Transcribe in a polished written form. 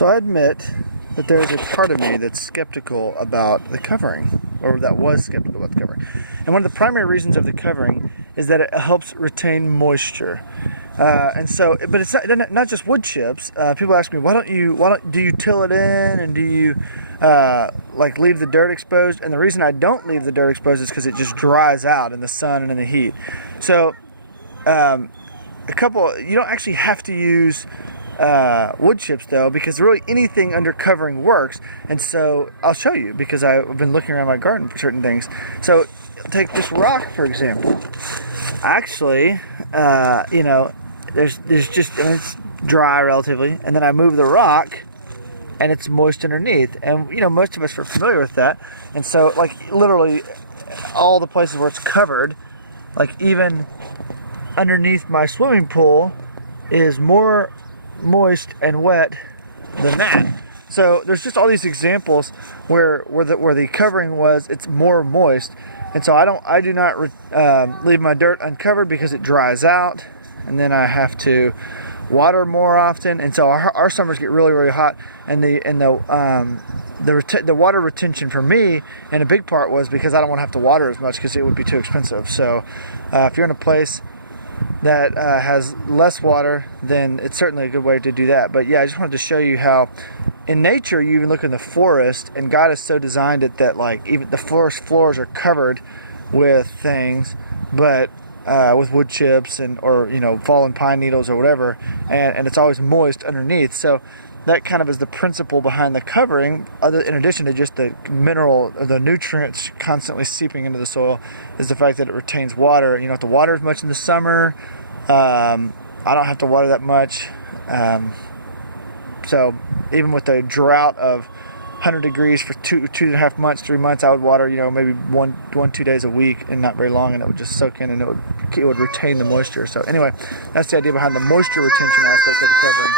So I admit that there's a part of me that's skeptical about the covering, or that was skeptical about the covering. And one of the primary reasons of the covering is that it helps retain moisture. But it's not just wood chips. People ask me, do you till it in, and do you leave the dirt exposed? And the reason I don't leave the dirt exposed is because it just dries out in the sun and in the heat. So you don't actually have to use wood chips though, because really anything under covering works. And so I'll show you, because I've been looking around my garden for certain things. So take this rock for example. Actually, it's dry relatively, and then I move the rock and it's moist underneath, and most of us are familiar with that. And so literally all the places where it's covered, even underneath my swimming pool, is more moist and wet than that. So there's just all these examples where the covering it's more moist. And so I do not leave my dirt uncovered, because it dries out, and then I have to water more often. And so our summers get really, really hot, and the water retention for me, and a big part was because I don't want to have to water as much, because it would be too expensive. So if you're in a place that has less water, then it's certainly a good way to do that. But yeah, I just wanted to show you how in nature, you even look in the forest, and God has so designed it that even the forest floors are covered with things, but with wood chips or fallen pine needles or whatever, and it's always moist underneath. So that kind of is the principle behind the covering, in addition to just the nutrients constantly seeping into the soil, is the fact that it retains water. You don't have to water as much in the summer. I don't have to water that much. So even with a drought of 100 degrees for 2.5 months, 3 months, I would water, maybe 1-2 days a week, and not very long, and it would just soak in, and it would retain the moisture. So anyway, that's the idea behind the moisture retention aspect of the covering.